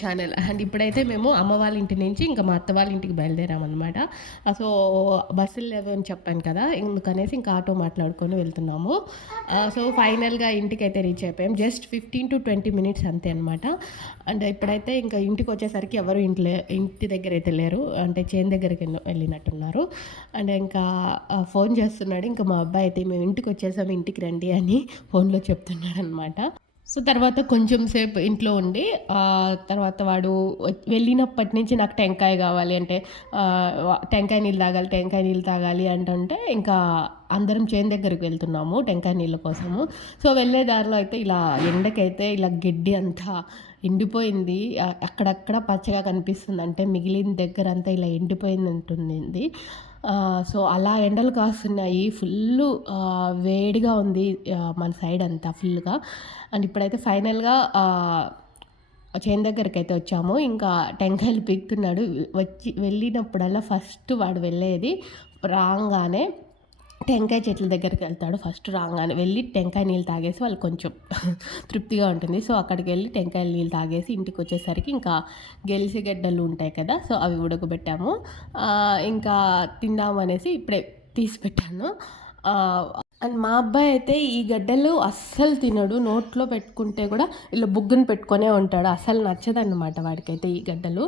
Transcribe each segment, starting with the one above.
Channel. And ఇప్పుడైతే మేము అమ్మ వాళ్ళ ఇంటి నుంచి ఇంకా మా అత్త వాళ్ళ ఇంటికి బయలుదేరామనమాట. సో, బస్సులు లేవని చెప్పాను కదా! అందుకనేసి ఇంకా ఆటో మాట్లాడుకొని వెళ్తున్నాము. సో, ఫైనల్‌గా ఇంటికైతే రీచ్ అయిపోయాం. జస్ట్ 15-20 మినిట్స్ అంతే అనమాట. అండ్ ఇప్పుడైతే ఇంకా ఇంటికొచ్చేసరికి ఎవరు ఇంటి దగ్గరైతే లేరు. అంటే చేను దగ్గరికి వెళ్ళినట్టున్నారు. అండ్ ఇంకా ఫోన్ చేస్తున్నాడు. ఇంకా మా అబ్బాయి అయితే మేము ఇంటికొచ్చేసాం ఇంటికి రండి అని ఫోన్‌లో చెప్తున్నాడనమాట. సో, తర్వాత కొంచెం సేపు ఇంట్లో ఉండి తర్వాత వాడు వెళ్ళినప్పటి నుంచి నాకు టెంకాయ గావాలి అంటే టెంకాయ నీళ్ళు తాగాలి, టెంకాయ నీళ్ళు తాగాలి అంటుంటే ఇంకా అందరం చేను దగ్గరికి వెళ్తున్నాము టెంకాయ నీళ్ళ కోసము. సో, వెళ్ళే దారిలో అయితే ఇలా ఎండకైతే ఇలా గడ్డి అంతా ఎండిపోయింది. అక్కడక్కడ పచ్చగా కనిపిస్తుంది. అంటే మిగిలిన దగ్గరంతా ఇలా ఎండిపోయిందంటుంది. సో, అలా ఎండలు కాస్తున్నాయి. ఫుల్లు వేడిగా ఉంది మన సైడ్ అంతా ఫుల్‌గా. అండ్ ఇప్పుడైతే ఫైనల్‌గా చేను దగ్గరికైతే వచ్చాము. ఇంకా టెంకాయలు పీకుతున్నాడు. వెళ్ళినప్పుడల్లా ఫస్ట్ వాడు వెళ్ళేది రాంగానే టెంకాయ చెట్ల దగ్గరికెళ్తాడు. ఫస్ట్ రాంగానే వెళ్ళి టెంకాయ నీళ్ళు తాగేసి వాళ్ళు కొంచెం తృప్తిగా ఉంటుంది. సో, అక్కడికెళ్ళి టెంకాయ నీళ్ళు తాగేసి ఇంటికొచ్చేసరికి ఇంకా గెలిసిగడ్డలు ఉంటాయి కదా! సో, అవి ఉడకబెట్టాము. ఇంకా తిందామనేసి ఇప్పుడే తీసి పెట్టాను. అండ్ మా అబ్బాయి అయితే ఈ గడ్డలు అస్సలు తినడు. నోట్లో పెట్టుకుంటే కూడా ఇలా బుగ్గన పెట్టుకొనే ఉంటాడు. అసలు నచ్చదనమాట వాడికైతే ఈ గడ్డలు.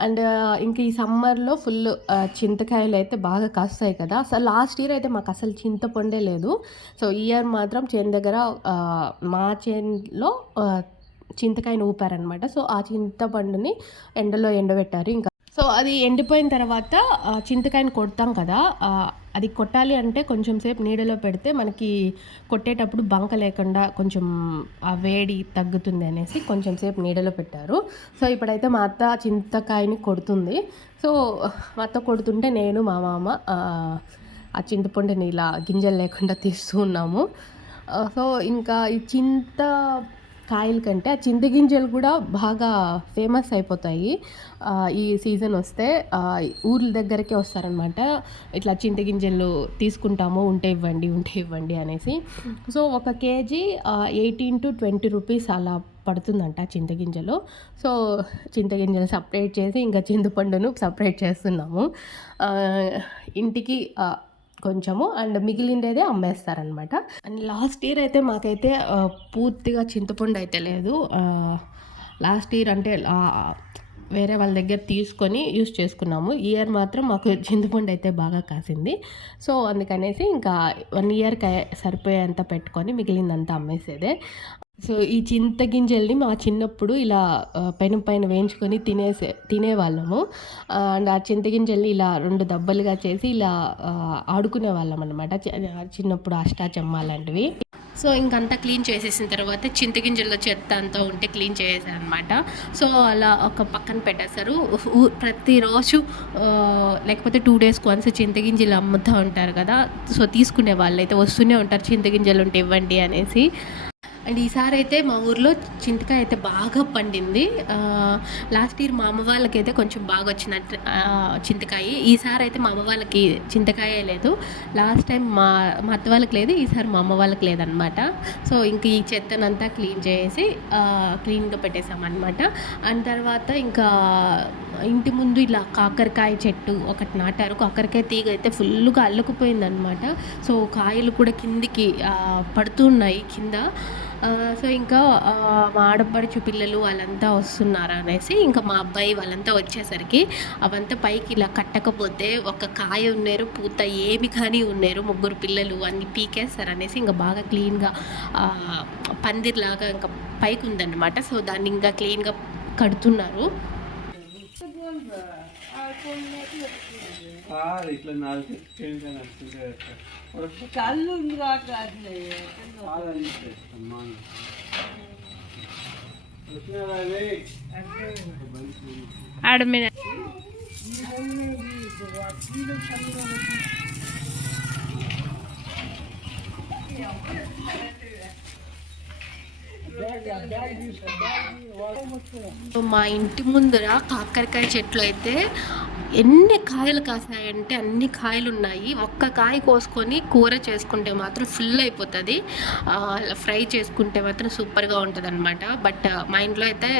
అండ్ ఇంక ఈ సమ్మర్‌లో ఫుల్ చింతకాయలు అయితే బాగా కాస్తాయి కదా! అసలు లాస్ట్ ఇయర్ అయితే మాకు అసలు చింతపండే లేదు. సో, ఈ ఇయర్ మాత్రం చేను దగ్గర మా చేనులో చింతకాయని ఊపారనమాట. సో, ఆ చింతపండుని ఎండలో ఎండబెట్టారు. ఇంకా సో, అది ఎండిపోయిన తర్వాత చింతకాయని కొడతాం కదా! అది కొట్టాలి అంటే కొంచెం సేపు నీడలో పెడితే మనకి కొట్టేటప్పుడు బంక లేకుండా కొంచెం ఆ వేడి తగ్గుతుంది అనేసి కొంచెం సేపు నీడలో పెట్టారు. సో, ఇప్పుడైతే మా అత్త చింతకాయని కొడుతుంది. సో, మా అత్త కొడుతుంటే నేను మా మామ ఆ చింతపండుని ఇలా గింజలు లేకుండా తీస్తూ ఉన్నాము. సో, ఇంకా ఈ కాయల కంటే ఆ చింతగింజలు కూడా బాగా ఫేమస్ అయిపోతాయి. ఈ సీజన్ వస్తే ఊర్ల దగ్గరకే వస్తారనమాట. ఇట్లా చింతగింజలు తీసుకుంటాము ఉంటే ఇవ్వండి అనేసి. సో, ఒక కేజీ 18-20 రూపీస్ అలా పడుతుందంట చింతగింజలు. సో, చింతగింజలు సపరేట్ చేసి ఇంకా చింతపండును సపరేట్ చేస్తున్నాము. ఇంటికి కొంచెము అండ్ మిగిలిండేదే అమ్మేస్తారనమాట. అండ్ లాస్ట్ ఇయర్ అయితే మాకైతే పూర్తిగా చింతపండు అయితే లేదు. లాస్ట్ ఇయర్ అంటే వేరే వాళ్ళ దగ్గర తీసుకొని యూస్ చేసుకున్నాము. ఈ ఇయర్ మాత్రం మాకు చింతపండు అయితే బాగా కాసింది. సో, అందుకనేసి ఇంకా 1 ఇయర్‌కి సరిపోయేంత పెట్టుకొని మిగిలిందంతా అమ్మేసేదే. సో, ఈ చింతగింజల్ని మా చిన్నప్పుడు ఇలా పెనం పైన వేయించుకొని తినేవాళ్ళము. అండ్ ఆ చింతగింజల్ని ఇలా 2 దబ్బలుగా చేసి ఇలా ఆడుకునేవాళ్ళం అనమాట. చిన్నప్పుడు అష్టాచెమ్మ లాంటివి. సో, ఇంకంతా క్లీన్ చేసేసిన తర్వాత చింతగింజల్లో చెత్త అంతా ఉంటే క్లీన్ చేసేసారనమాట. సో, అలా ఒక పక్కన పెట్టేస్తారు. ప్రతిరోజు లేకపోతే 2 డేస్‌కి వన్స్ చింతగింజలు అమ్ముతూ ఉంటారు కదా! సో, తీసుకునే వాళ్ళైతే వస్తూనే ఉంటారు చింతగింజలు ఉంటే ఇవ్వండి అనేసి. అండ్ ఈసారి అయితే మా ఊర్లో చింతకాయ అయితే బాగా పండింది. లాస్ట్ ఇయర్ మా అమ్మ వాళ్ళకైతే కొంచెం బాగా వచ్చినట్టు చింతకాయ. ఈసారి అయితే మా అమ్మ వాళ్ళకి చింతకాయే లేదు. లాస్ట్ టైం మా అత్త వాళ్ళకి లేదు. ఈసారి మా అమ్మ వాళ్ళకి లేదనమాట. సో, ఇంక ఈ చెత్తనంతా క్లీన్ చేసి క్లీన్గా పెట్టేసామన్నమాట. అండ్ తర్వాత ఇంకా ఇంటి ముందు ఇలా కాకరకాయ చెట్టు ఒకటి నాటారు. కాకరకాయ తీగ అయితే ఫుల్గా అల్లుకుపోయిందనమాట. సో, కాయలు కూడా కిందికి పడుతున్నాయి కింద. సో, ఇంకా మా ఆడపడుచు పిల్లలు వాళ్ళంతా వస్తున్నారు అనేసి ఇంకా మా అబ్బాయి వాళ్ళంతా వచ్చేసరికి అవంతా పైకి ఇలా కట్టకపోతే ఒక కాయ ఉన్నారు, పూత ఏమి కానీ ఉన్నారు, 3 పిల్లలు అన్ని పీకేస్తారు అనేసి ఇంకా బాగా క్లీన్గా పందిర్లాగా ఇంకా పైకి ఉందన్నమాట. సో, దాన్ని ఇంకా క్లీన్గా కడుతున్నారు. ఇట్లా 4 కళ్ళు ఆడ మీద మా ఇంటి ముందర కాకరకాయ చెట్లు అయితే ఎన్ని కాయలు కాసాయంటే అన్ని కాయలు ఉన్నాయి. ఒక్క కాయ కోసుకొని కూర చేసుకుంటే మాత్రం ఫుల్ అయిపోతుంది. ఫ్రై చేసుకుంటే మాత్రం సూపర్గా ఉంటుంది అనమాట. బట్ మా ఇంట్లో అయితే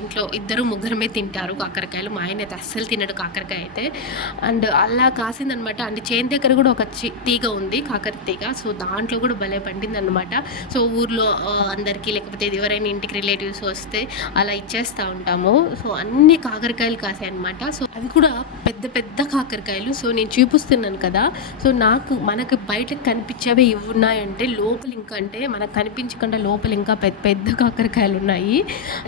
ఇంట్లో ఇద్దరు ముగ్గురమే తింటారు కాకరకాయలు. మా ఆయన అయితే అస్సలు తినడు కాకరకాయ అయితే. అండ్ అలా కాసిందనమాట. అండ్ చేను దగ్గర కూడా ఒక తీగ ఉంది, కాకర తీగ. సో దాంట్లో కూడా భలే పండింది అనమాట. సో ఊర్లో అందరికీ లేకపోతే ఎవరైనా ఇంటికి రిలేటివ్స్ వస్తే అలా ఇచ్చేస్తూ ఉంటాము. సో అన్ని కాకరకాయలు కాసాయి అనమాట. సో అవి కూడా పెద్ద పెద్ద కాకరకాయలు. సో నేను చూపిస్తున్నాను కదా, సో మనకు బయటకు కనిపించేవి ఇవి ఉన్నాయంటే లోపల ఇంకా అంటే మనకు కనిపించకుండా లోపల ఇంకా పెద్ద పెద్ద కాకరకాయలు ఉన్నాయి.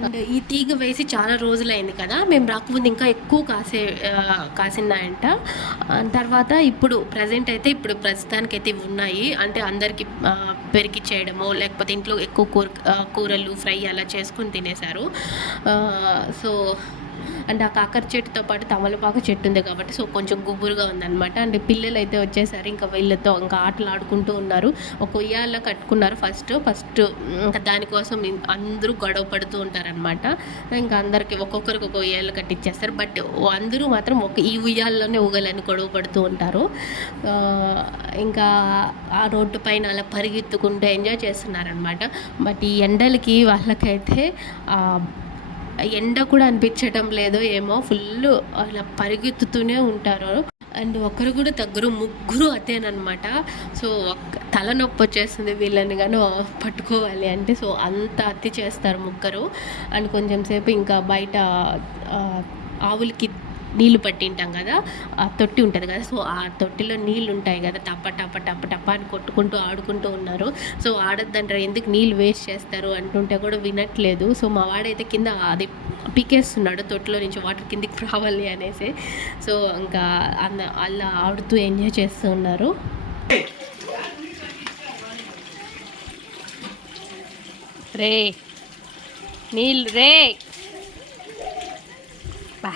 అండ్ ఈ తీగ వేసి చాలా రోజులైంది కదా, మేము రాకముందు ఇంకా ఎక్కువ కాసినాయంట. తర్వాత ఇప్పుడు ప్రజెంట్ అయితే ఇప్పుడు ప్రస్తుతానికైతే ఇవి ఉన్నాయి. అంటే అందరికీ పెరిగి చేయడము లేకపోతే ఇంట్లో ఎక్కువ కూరలు ఫ్రై అలా చేసుకొని తినేశారు. సో అండ్ ఆ కాకర చెట్టుతో పాటు తమలపాకు చెట్టు ఉంది కాబట్టి సో కొంచెం గుబురుగా ఉందన్నమాట. అండ్ పిల్లలు అయితే వచ్చేసారు, ఇంకా వీళ్ళతో ఇంకా ఆటలు ఆడుకుంటూ ఉన్నారు. ఒక ఉయ్యాల కట్టుకున్నారు ఫస్ట్ ఇంకా దానికోసం అందరూ గొడవ పడుతూ ఉంటారనమాట. ఇంకా అందరికి ఒక్కొక్కరికి ఒక ఉయ్యాల కట్టించేస్తారు. బట్ అందరూ మాత్రం ఈ ఉయ్యాల్లోనే ఊగాలని గొడవ పడుతూ ఉంటారు. ఇంకా ఆ రోడ్డు పైన అలా పరిగెత్తుకుంటూ ఎంజాయ్ చేస్తున్నారనమాట. బట్ ఈ ఎండలకి వాళ్ళకైతే ఎండ కూడా అనిపించడం లేదు ఏమో, ఫుల్ అలా పరిగెత్తుతూనే ఉంటారు. అండ్ ఒకరు కూడా దగ్గర ముగ్గురు అదేనమాట. సో తలనొప్పి వచ్చేస్తుంది వీళ్ళని కానీ పట్టుకోవాలి అంటే. సో అంత అతి చేస్తారు ముగ్గురు. అండ్ కొంచెం సేపు ఇంకా బయట ఆవులకి నీళ్లు పట్టింటాం కదా, ఆ తొట్టి ఉంటుంది కదా, సో ఆ తొట్టిలో నీళ్ళు ఉంటాయి కదా, టప టప టప టప అని కొట్టుకుంటూ ఆడుకుంటూ ఉన్నారు. సో ఆడొద్దంటారు, ఎందుకు నీళ్ళు వేస్ట్ చేస్తారు అంటుంటే కూడా వినట్లేదు. సో మా వాడైతే కింద అది పీకేస్తున్నాడు తొట్టిలో నుంచి వాటర్ కిందికి రావాలి అనేసి. సో ఇంకా అలా ఆడుతూ ఎంజాయ్ చేస్తూ ఉన్నారు. రే నీళ్ళు రే బా